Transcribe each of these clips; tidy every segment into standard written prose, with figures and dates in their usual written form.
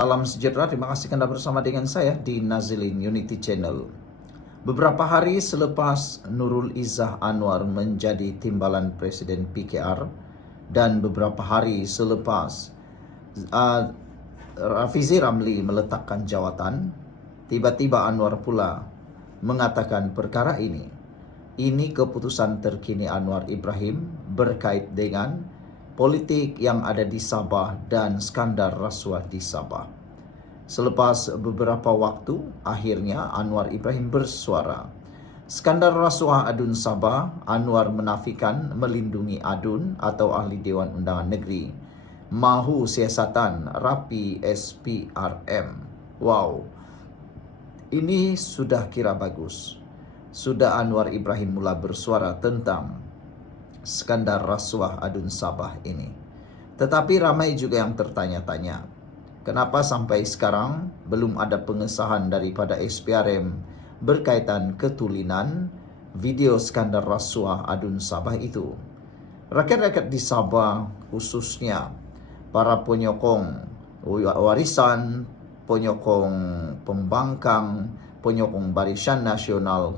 Salam sejahtera, terima kasih Anda bersama dengan saya di Nazilin Unity Channel. Beberapa hari selepas Nurul Izzah Anwar menjadi timbalan Presiden PKR dan beberapa hari selepas Rafizi Ramli meletakkan jawatan, tiba-tiba Anwar pula mengatakan perkara ini. Ini keputusan terkini Anwar Ibrahim berkait dengan politik yang ada di Sabah dan skandal rasuah di Sabah. Selepas beberapa waktu, akhirnya Anwar Ibrahim bersuara. Skandal rasuah Adun Sabah, Anwar menafikan melindungi Adun atau Ahli Dewan Undangan Negeri. Mahu siasatan rapi SPRM. Wow, ini sudah kira bagus. Sudah Anwar Ibrahim mula bersuara tentang skandal rasuah Adun Sabah ini. Tetapi ramai juga yang tertanya-tanya, kenapa sampai sekarang belum ada pengesahan daripada SPRM berkaitan ketulinan video skandal rasuah Adun Sabah itu. Rakyat-rakyat di Sabah, khususnya para penyokong warisan, penyokong pembangkang, penyokong Barisan Nasional,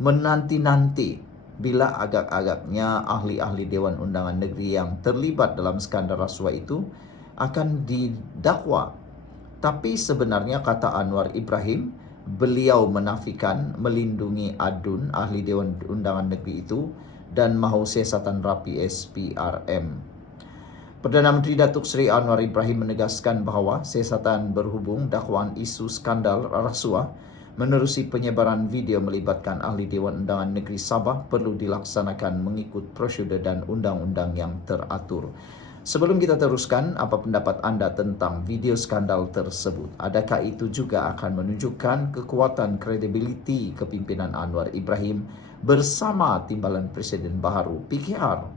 menanti-nanti bila agak-agaknya ahli-ahli Dewan Undangan Negeri yang terlibat dalam skandal rasuah itu akan didakwa. Tapi sebenarnya kata Anwar Ibrahim, beliau menafikan melindungi Adun, ahli Dewan Undangan Negeri itu, dan mahu siasatan rapi SPRM. Perdana Menteri Datuk Seri Anwar Ibrahim menegaskan bahawa siasatan berhubung dakwaan isu skandal rasuah menerusi penyebaran video melibatkan ahli Dewan Undangan Negeri Sabah perlu dilaksanakan mengikut prosedur dan undang-undang yang teratur. Sebelum kita teruskan, apa pendapat anda tentang video skandal tersebut? Adakah itu juga akan menunjukkan kekuatan kredibiliti kepimpinan Anwar Ibrahim bersama timbalan Presiden baharu PKR?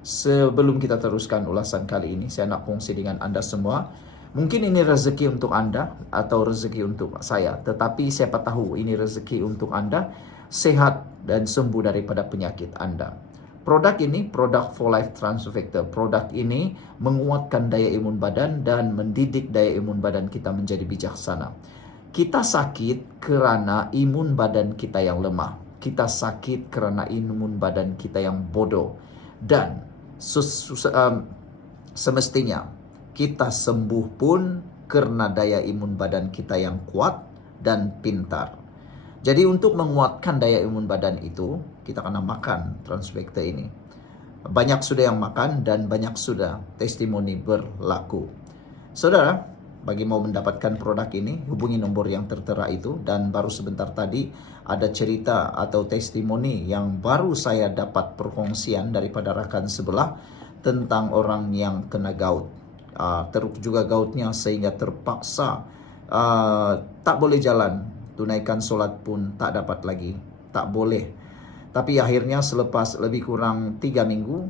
Sebelum kita teruskan ulasan kali ini, saya nak kongsi dengan anda semua. Mungkin ini rezeki untuk anda atau rezeki untuk saya. Tetapi siapa tahu ini rezeki untuk anda sehat dan sembuh daripada penyakit anda. Produk ini, produk For Life Transfactor. Produk ini menguatkan daya imun badan dan mendidik daya imun badan kita menjadi bijaksana. Kita sakit kerana imun badan kita yang lemah. Kita sakit kerana imun badan kita yang bodoh. Dan semestinya kita sembuh pun kerana daya imun badan kita yang kuat dan pintar. Jadi untuk menguatkan daya imun badan itu, kita kena makan Transfactor ini. Banyak sudah yang makan dan banyak sudah testimoni berlaku. Saudara, bagi mau mendapatkan produk ini, hubungi nombor yang tertera itu. Dan baru sebentar tadi ada cerita atau testimoni yang baru saya dapat perkongsian daripada rakan sebelah tentang orang yang kena gout. Teruk juga gautnya sehingga terpaksa tak boleh jalan, tunaikan solat pun tak dapat lagi, tak boleh. Tapi akhirnya selepas lebih kurang 3 minggu,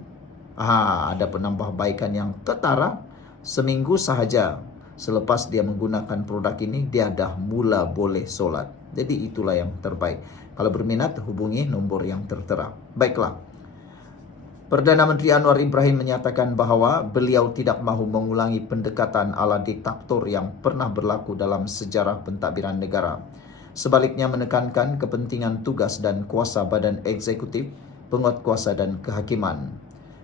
ada penambahbaikan yang ketara. Seminggu sahaja selepas dia menggunakan produk ini, dia dah mula boleh solat. Jadi itulah yang terbaik. Kalau berminat, hubungi nombor yang tertera. Baiklah. Perdana Menteri Anwar Ibrahim menyatakan bahawa beliau tidak mahu mengulangi pendekatan ala diktator yang pernah berlaku dalam sejarah pentadbiran negara. Sebaliknya menekankan kepentingan tugas dan kuasa badan eksekutif, penguatkuasa dan kehakiman.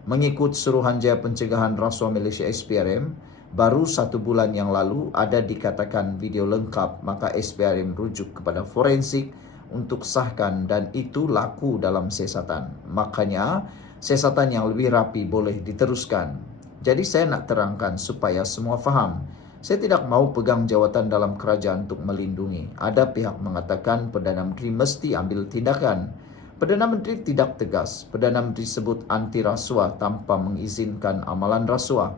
Mengikut Suruhanjaya Pencegahan Rasuah Malaysia SPRM, baru 1 bulan yang lalu ada dikatakan video lengkap, maka SPRM rujuk kepada forensik untuk sahkan dan itu laku dalam siasatan. Makanya siasatan yang lebih rapi boleh diteruskan. Jadi saya nak terangkan supaya semua faham. Saya tidak mahu pegang jawatan dalam kerajaan untuk melindungi. Ada pihak mengatakan Perdana Menteri mesti ambil tindakan. Perdana Menteri tidak tegas. Perdana Menteri sebut anti rasuah tanpa mengizinkan amalan rasuah.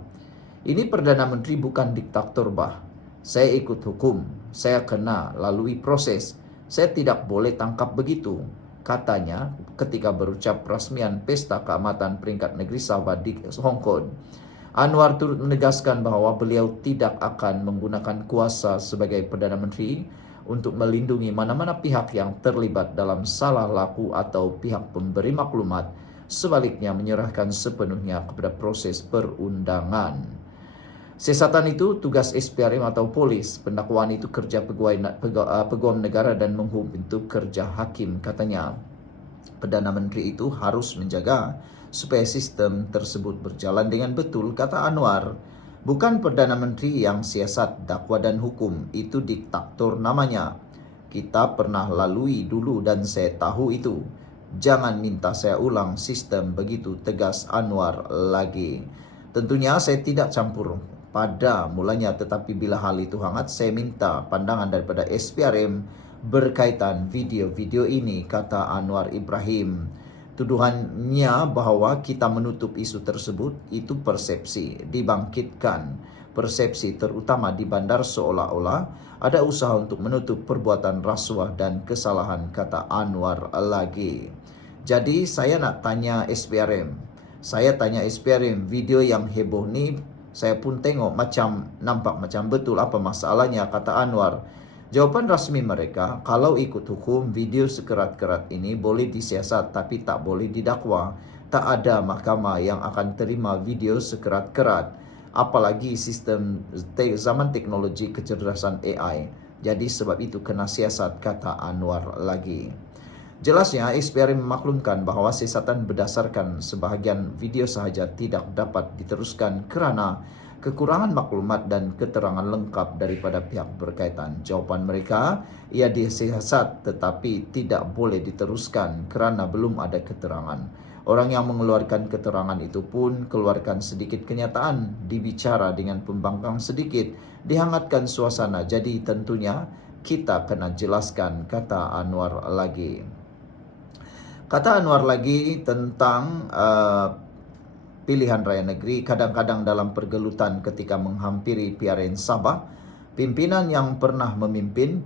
Ini Perdana Menteri bukan diktator bah. Saya ikut hukum. Saya kena lalui proses. Saya tidak boleh tangkap begitu. Katanya ketika berucap perasmian Pesta Keamatan Peringkat Negeri Sabah di Hong Kong. Anwar turut menegaskan bahawa beliau tidak akan menggunakan kuasa sebagai Perdana Menteri untuk melindungi mana-mana pihak yang terlibat dalam salah laku atau pihak pemberi maklumat, sebaliknya menyerahkan sepenuhnya kepada proses perundangan. Siasatan itu tugas SPRM atau polis. Pendakwaan itu kerja pegawai negara dan membentuk kerja hakim, katanya. Perdana Menteri itu harus menjaga supaya sistem tersebut berjalan dengan betul, kata Anwar. Bukan Perdana Menteri yang siasat, dakwa dan hukum, itu diktator namanya. Kita pernah lalui dulu dan saya tahu itu. Jangan minta saya ulang sistem begitu, tegas Anwar lagi. Tentunya saya tidak campur pada mulanya, tetapi bila hal itu hangat, saya minta pandangan daripada SPRM berkaitan video-video ini, kata Anwar Ibrahim. Tuduhannya bahwa kita menutup isu tersebut itu persepsi, dibangkitkan persepsi terutama di bandar seolah-olah ada usaha untuk menutup perbuatan rasuah dan kesalahan, kata Anwar lagi. Jadi saya nak tanya SPRM. Saya tanya SPRM, video yang heboh ni saya pun tengok nampak macam betul, apa masalahnya, kata Anwar. Jawapan rasmi mereka, kalau ikut hukum, video sekerat-kerat ini boleh disiasat tapi tak boleh didakwa. Tak ada mahkamah yang akan terima video sekerat-kerat. Apalagi sistem zaman teknologi kecerdasan AI. Jadi sebab itu kena siasat, kata Anwar lagi. Jelasnya, SPRM memaklumkan bahawa siasatan berdasarkan sebahagian video sahaja tidak dapat diteruskan kerana kekurangan maklumat dan keterangan lengkap daripada pihak berkaitan. Jawapan mereka, ia disiasat tetapi tidak boleh diteruskan kerana belum ada keterangan. Orang yang mengeluarkan keterangan itu pun keluarkan sedikit kenyataan, dibicara dengan pembangkang sedikit, dihangatkan suasana. Jadi tentunya kita kena jelaskan, kata Anwar lagi. Kata Anwar lagi tentang pilihan raya negeri, kadang-kadang dalam pergelutan ketika menghampiri PRN Sabah, pimpinan yang pernah memimpin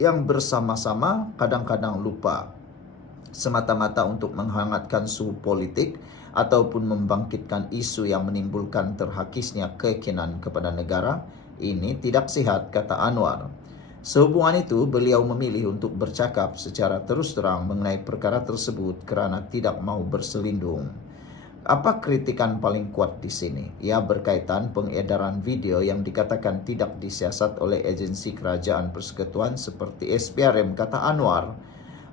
yang bersama-sama kadang-kadang lupa semata-mata untuk menghangatkan suhu politik ataupun membangkitkan isu yang menimbulkan terhakisnya keyakinan kepada negara. Ini tidak sihat, kata Anwar. Sehubungan itu, beliau memilih untuk bercakap secara terus terang mengenai perkara tersebut kerana tidak mau berselindung. Apa kritikan paling kuat di sini? Ia berkaitan pengedaran video yang dikatakan tidak disiasat oleh agensi kerajaan persekutuan seperti SPRM, kata Anwar.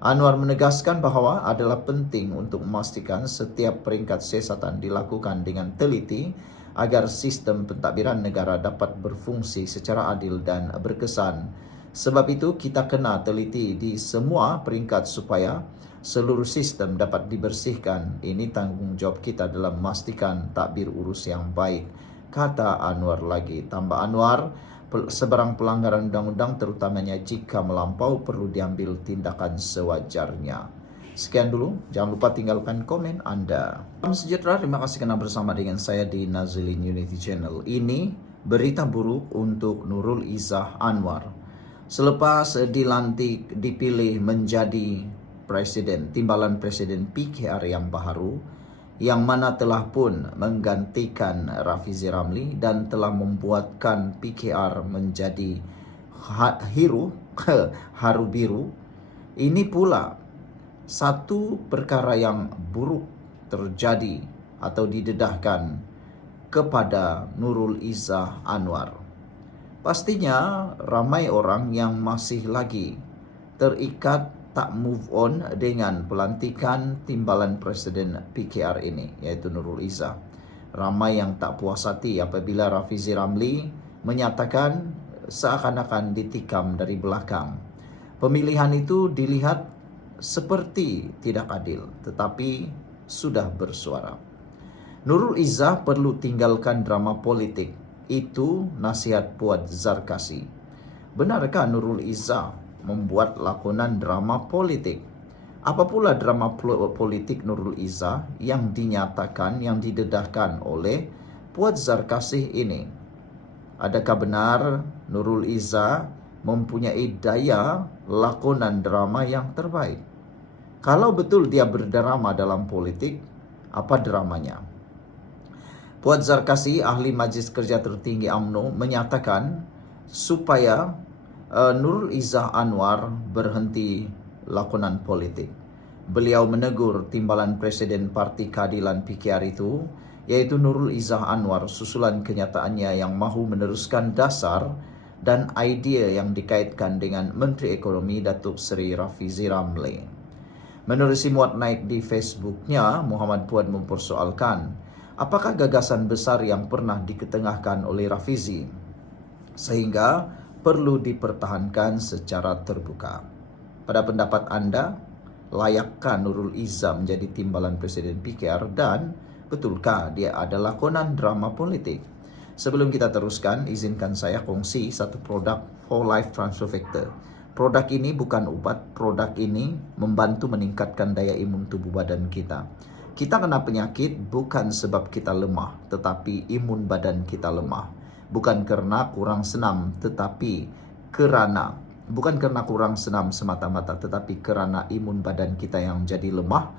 Anwar menegaskan bahawa adalah penting untuk memastikan setiap peringkat siasatan dilakukan dengan teliti agar sistem pentadbiran negara dapat berfungsi secara adil dan berkesan. Sebab itu kita kena teliti di semua peringkat supaya seluruh sistem dapat dibersihkan. Ini tanggungjawab kita dalam memastikan takbir urus yang baik, kata Anwar lagi. Tambah Anwar, sebarang pelanggaran undang-undang terutamanya jika melampau perlu diambil tindakan sewajarnya. Sekian dulu, jangan lupa tinggalkan komen Anda. Salam sejahtera, terima kasih kerana bersama dengan saya di Nazilin Unity Channel. Ini berita buruk untuk Nurul Izzah Anwar. Selepas dilantik dipilih menjadi presiden, timbalan presiden PKR yang baru, yang mana telah pun menggantikan Rafizi Ramli dan telah membuatkan PKR menjadi haru biru. Ini pula satu perkara yang buruk terjadi atau didedahkan kepada Nurul Izzah Anwar. Pastinya ramai orang yang masih lagi terikat tak move on dengan pelantikan timbalan presiden PKR ini, yaitu Nurul Izzah. Ramai yang tak puas hati apabila Rafizi Ramli menyatakan seakan-akan ditikam dari belakang. Pemilihan itu dilihat seperti tidak adil, tetapi sudah bersuara. Nurul Izzah perlu tinggalkan drama politik. Itu nasihat Puad Zarkasi. Benarkah Nurul Izzah membuat lakonan drama politik? Apa pula drama politik Nurul Izzah yang dinyatakan, yang didedahkan oleh Puad Zarkasi ini? Adakah benar Nurul Izzah mempunyai daya lakonan drama yang terbaik? Kalau betul dia berdrama dalam politik, apa dramanya? Puad Zarkasi, ahli Majlis Kerja Tertinggi UMNO, menyatakan supaya Nurul Izzah Anwar berhenti lakonan politik. Beliau menegur timbalan Presiden Parti Keadilan PKR itu yaitu Nurul Izzah Anwar, susulan kenyataannya yang mahu meneruskan dasar dan idea yang dikaitkan dengan Menteri Ekonomi Datuk Seri Rafizi Ramli. Menerusi muat naik di Facebooknya, Muhammad Puad mempersoalkan apakah gagasan besar yang pernah diketengahkan oleh Rafizi sehingga perlu dipertahankan secara terbuka. Pada pendapat anda, layakkah Nurul Izzah menjadi timbalan Presiden PKR dan betulkah dia adalah lakonan drama politik? Sebelum kita teruskan, izinkan saya kongsi satu produk Whole Life Transformactor. Produk ini bukan obat, produk ini membantu meningkatkan daya imun tubuh badan kita. Kita kena penyakit bukan sebab kita lemah, tetapi imun badan kita lemah. Bukan karena kurang senam, tetapi bukan karena kurang senam semata-mata, tetapi karena imun badan kita yang jadi lemah,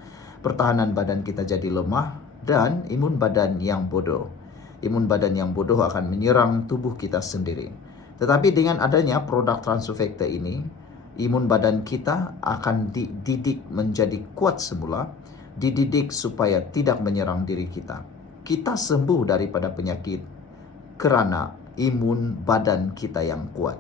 pertahanan badan kita jadi lemah, dan imun badan yang bodoh. Imun badan yang bodoh akan menyerang tubuh kita sendiri. Tetapi dengan adanya produk Transformactor ini, imun badan kita akan dididik menjadi kuat semula, dididik supaya tidak menyerang diri kita. Kita sembuh daripada penyakit karena imun badan kita yang kuat.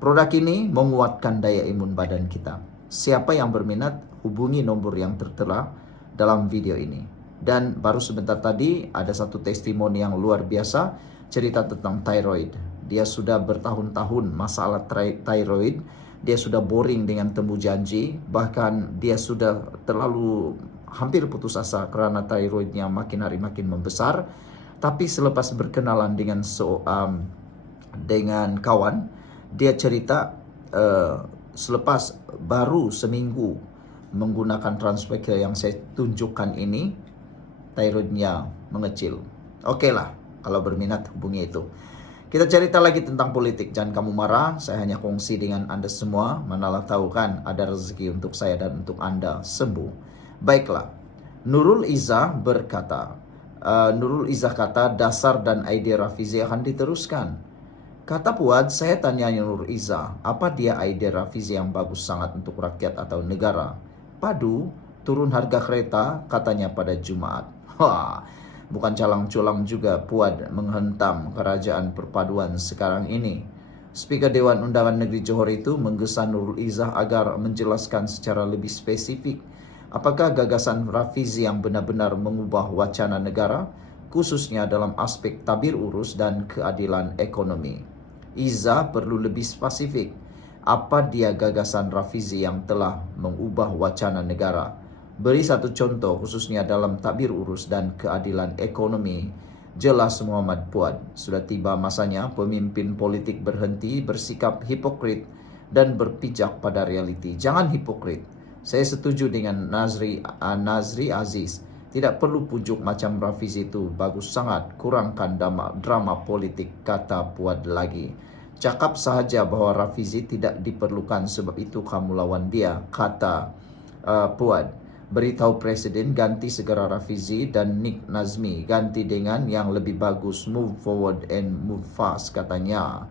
Produk ini menguatkan daya imun badan kita. Siapa yang berminat, hubungi nombor yang tertera dalam video ini. Dan baru sebentar tadi ada satu testimoni yang luar biasa, cerita tentang thyroid. Dia sudah bertahun-tahun masalah thyroid, dia sudah boring dengan temu janji, bahkan dia sudah terlalu hampir putus asa karena thyroidnya makin hari makin membesar. Tapi selepas berkenalan dengan kawan, dia cerita selepas baru seminggu menggunakan Transformactor yang saya tunjukkan ini, thyroidnya mengecil. Oke lah, kalau berminat hubungi itu. Kita cerita lagi tentang politik. Jangan kamu marah, saya hanya kongsi dengan anda semua. Manalah tahu kan ada rezeki untuk saya dan untuk anda sembuh. Baiklah, Nurul Izzah kata dasar dan ide Rafizi akan diteruskan. Kata Puad, saya tanya Nurul Izzah, apa dia ide Rafizi yang bagus sangat untuk rakyat atau negara? Padu, turun harga kereta katanya pada Jumat. Wah, bukan calang-culang juga Puad menghentam kerajaan perpaduan sekarang ini. Speaker Dewan Undangan Negeri Johor itu menggesa Nurul Izzah agar menjelaskan secara lebih spesifik apakah gagasan Rafizi yang benar-benar mengubah wacana negara, khususnya dalam aspek tabir urus dan keadilan ekonomi. Izzah perlu lebih spesifik. Apa dia gagasan Rafizi yang telah mengubah wacana negara? Beri satu contoh khususnya dalam tabir urus dan keadilan ekonomi. Jelas Muhammad Puad, sudah tiba masanya pemimpin politik berhenti bersikap hipokrit dan berpijak pada realiti. Jangan hipokrit. Saya setuju dengan Nazri Aziz. Tidak perlu pujuk macam Rafizi itu, bagus sangat. Kurangkan drama politik, kata Puad lagi. Cakap sahaja bahwa Rafizi tidak diperlukan, sebab itu kamu lawan dia, kata Puad. Beritahu Presiden ganti segera Rafizi dan Nick Nazmi, ganti dengan yang lebih bagus, move forward and move fast, katanya.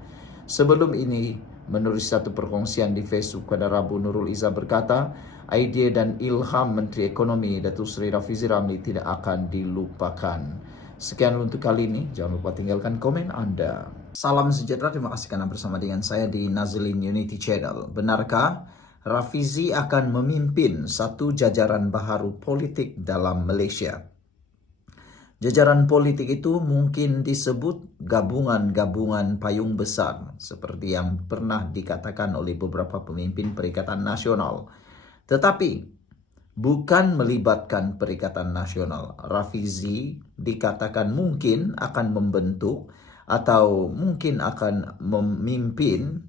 Sebelum ini, menurut satu perkongsian di Facebook pada Rabu, Nurul Izzah berkata, ide dan ilham Menteri Ekonomi Datuk Seri Rafizi Ramli tidak akan dilupakan. Sekian untuk kali ini, jangan lupa tinggalkan komen anda. Salam sejahtera, terima kasih karena bersama dengan saya di Nazlin Unity Channel. Benarkah Rafizi akan memimpin satu jajaran baharu politik dalam Malaysia? Jajaran politik itu mungkin disebut gabungan-gabungan payung besar, seperti yang pernah dikatakan oleh beberapa pemimpin Perikatan Nasional. Tetapi bukan melibatkan Perikatan Nasional. Rafizi dikatakan mungkin akan membentuk atau mungkin akan memimpin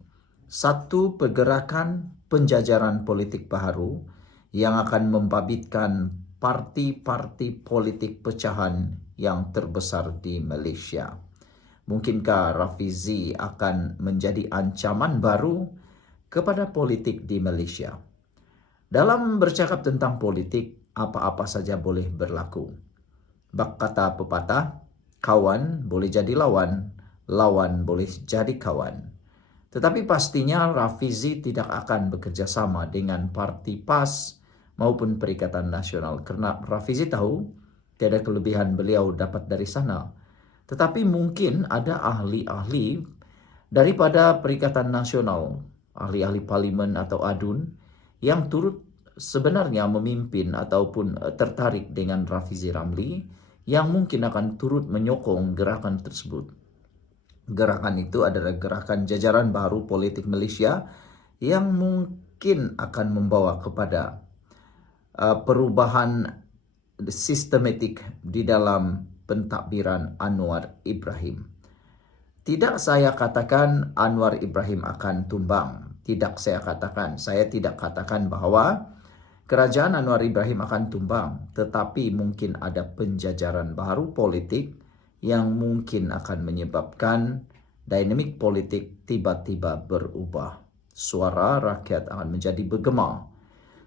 satu pergerakan penjajaran politik baharu yang akan membabitkan parti-parti politik pecahan yang terbesar di Malaysia. Mungkinkah Rafizi akan menjadi ancaman baru kepada politik di Malaysia? Dalam bercakap tentang politik, apa-apa saja boleh berlaku. Bak kata pepatah, kawan boleh jadi lawan, lawan boleh jadi kawan. Tetapi pastinya Rafizi tidak akan bekerja sama dengan Parti PAS maupun Perikatan Nasional. Karena Rafizi tahu tiada kelebihan beliau dapat dari sana. Tetapi mungkin ada ahli-ahli daripada Perikatan Nasional, ahli-ahli parlimen atau ADUN yang turut sebenarnya memimpin ataupun tertarik dengan Rafizi Ramli yang mungkin akan turut menyokong gerakan tersebut. Gerakan itu adalah gerakan jajaran baru politik Malaysia yang mungkin akan membawa kepada perubahan sistematik di dalam pentadbiran Anwar Ibrahim. Tidak saya katakan Anwar Ibrahim akan tumbang. Tidak saya katakan. Saya tidak katakan bahwa kerajaan Anwar Ibrahim akan tumbang. Tetapi mungkin ada penjajaran baru politik yang mungkin akan menyebabkan dinamik politik tiba-tiba berubah. Suara rakyat akan menjadi bergema.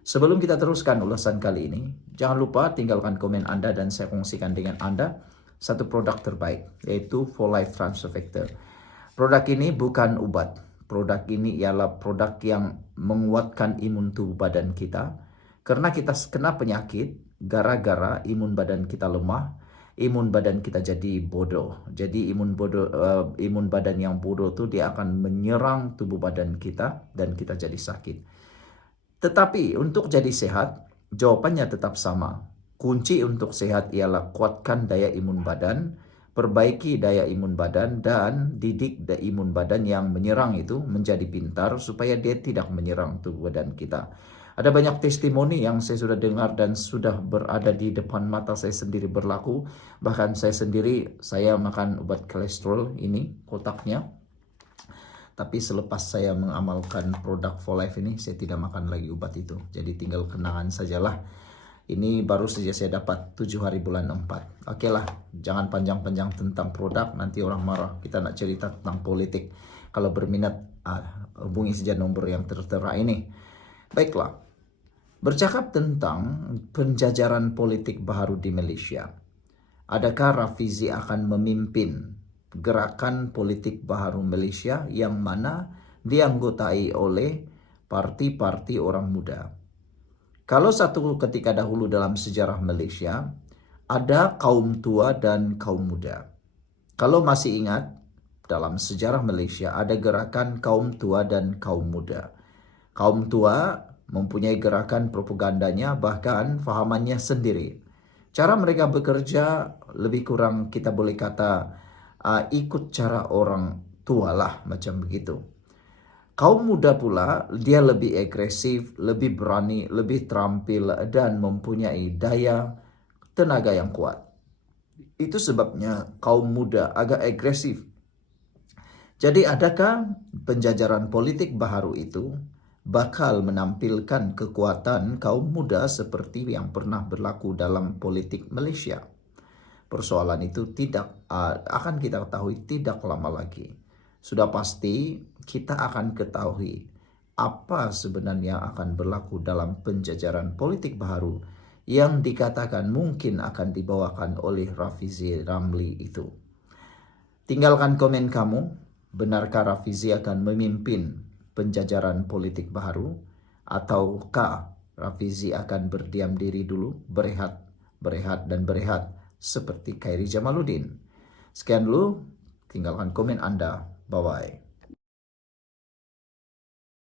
Sebelum kita teruskan ulasan kali ini, jangan lupa tinggalkan komen Anda dan saya kongsikan dengan Anda satu produk terbaik, yaitu For Life Transfer Factor. Produk ini bukan obat. Produk ini ialah produk yang menguatkan imun tubuh badan kita. Karena kita kena penyakit, gara-gara imun badan kita lemah, imun badan kita jadi bodoh. Jadi imun badan yang bodoh itu dia akan menyerang tubuh badan kita dan kita jadi sakit. Tetapi untuk jadi sehat, jawabannya tetap sama. Kunci untuk sehat ialah kuatkan daya imun badan, perbaiki daya imun badan, dan didik daya imun badan yang menyerang itu menjadi pintar supaya dia tidak menyerang tubuh badan kita. Ada banyak testimoni yang saya sudah dengar dan sudah berada di depan mata saya sendiri berlaku. Bahkan saya makan obat kolesterol ini, kotaknya. Tapi selepas saya mengamalkan produk For Life ini, saya tidak makan lagi obat itu. Jadi tinggal kenangan sajalah. Ini baru saja saya dapat 7 hari bulan 4. Oke lah, jangan panjang-panjang tentang produk, nanti orang marah. Kita nak cerita tentang politik. Kalau berminat, hubungi saja nomor yang tertera ini. Baiklah, bercakap tentang penjajaran politik baru di Malaysia. Adakah Rafizi akan memimpin gerakan politik baru Malaysia yang mana dianggotai oleh parti-parti orang muda? Kalau satu ketika dahulu dalam sejarah Malaysia, ada kaum tua dan kaum muda. Kalau masih ingat, dalam sejarah Malaysia ada gerakan kaum tua dan kaum muda. Kaum tua mempunyai gerakan propagandanya, bahkan fahamannya sendiri. Cara mereka bekerja lebih kurang kita boleh kata ikut cara orang tua lah, macam begitu. Kaum muda pula, dia lebih agresif, lebih berani, lebih terampil, dan mempunyai daya tenaga yang kuat. Itu sebabnya kaum muda agak agresif. Jadi adakah penjajaran politik baru itu bakal menampilkan kekuatan kaum muda seperti yang pernah berlaku dalam politik Malaysia? Persoalan itu akan kita ketahui tidak lama lagi. Sudah pasti kita akan ketahui apa sebenarnya akan berlaku dalam penjajaran politik baru yang dikatakan mungkin akan dibawakan oleh Rafizi Ramli itu. Tinggalkan komen kamu, benarkah Rafizi akan memimpin penjajaran politik baru ataukah Rafizi akan berdiam diri dulu, berehat seperti Khairi Jamaluddin. Sekian dulu, tinggalkan komen Anda. Bye-bye.